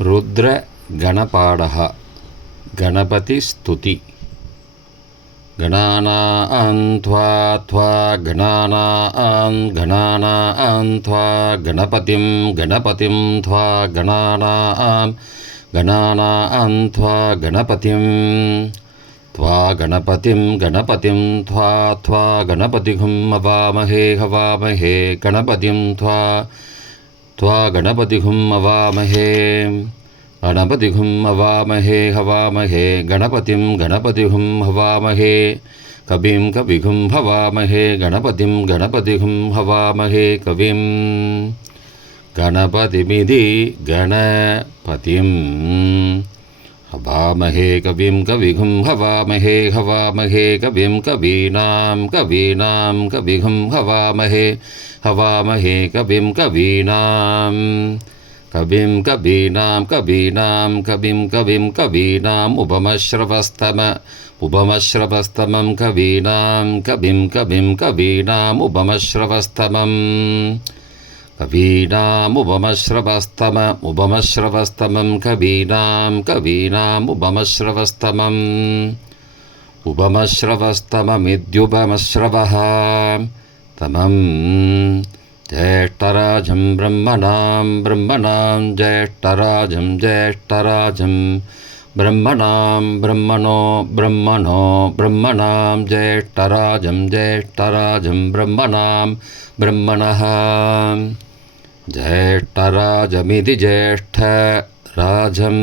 रुद्रगणपाठः गणपतिस्तुति। गणानां त्वा त्वा गणानां गणानां त्वा गणपतिं गणपतिं त्वा गणानां गणानां त्वा गणपतिं। त्वा गणपतिं गणपतिं त्वा त्वा गणपतिघुं हवामहे हवामहे गणपतिं त्वा त्वा गणपतिघुम् अवामहे गणपतिघुम् अवामहे हवामहे गणपतिं गणपतिघुं हवामहे कविं कविघुं हवामहे गणपतिं गणपतिघुं हवामहे कविं गणपतिमिति गणपतिम् हवामहे कविं कविघुं हवामहे हवामहे कविं कवीनां कवीनां कविघुं हवामहे हवामहे कविं कवीनां। कविं कवीनां कवीनां, कविं कविं कवीनाम् उपमश्रवस्तम, उपमश्रवस्तमं कवीनां, कविं कविं कवीनाम् उपमश्रवस्तमम्। कवीनामुपमश्रवस्तम उपमश्रवस्तमं कवीनां कवीनामुपमश्रवस्तमम् उपमश्रवस्तममिद्युपमश्रवः तमं ज्येष्ठराजं ब्रह्मणां ब्रह्मणां ज्येष्ठराजं ज्येष्ठराजं ब्रह्मणां, ब्रह्मणो ब्रह्मणो, ब्रह्मणां ज्येष्ठराजं ज्येष्ठराजं ब्रह्मणां ब्रह्मणः। ज्येष्ठराजमिति ज्येष्ठराजं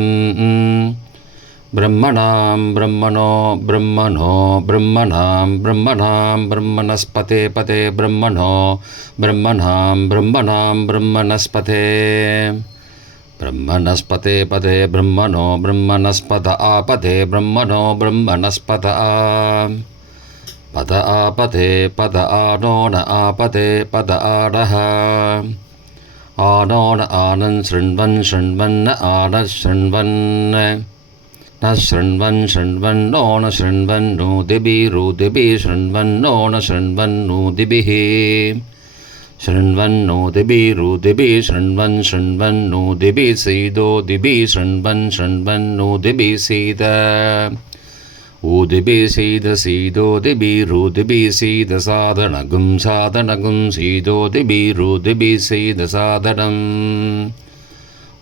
ब्रह्मणां ब्रह्मणो ब्रह्मणो ब्रह्मणां ब्रह्मणां ब्रह्मणस्पते पते ब्रह्मणो ब्रह्मणां ब्रह्मणां ब्रह्मणस्पते ब्रह्मणस्पते पदे ब्रह्मणो ब्रह्मणस्पत आपदे ब्रह्मणो ब्रह्मणस्पत आ पद आपदे पद आनो न आपदे पद आडः आनो न आनन् शृण्वन् शृण्वन्न आन शृण्वन् न शृण्वन् शृण्वन्नो न शृण्वन्नो दिभिरुदिभिः शृण्वन्नो न शृण्वन्नो दिभिः शृण्वन्नो दिभिरुदिभिः शृण्वन् शृण्वन्नो दिभिः ஊதுபி செய்த சீதோதிபி ரூதுபி செய்த சாதனகும் சாதனகும் சீதோதிபி ரூதுபி செய்த சாதனம்.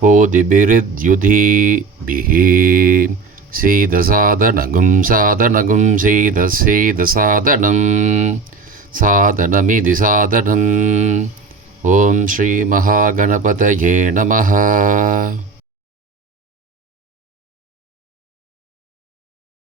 ஓதிபிரித்யுதி பிஹி செய்த சாதனகும் சாதனகும் செய்த செய்த சாதனம். சாதனமிதி சாதனம். ஓம் ஸ்ரீ மகாகணபதயே நமஹா.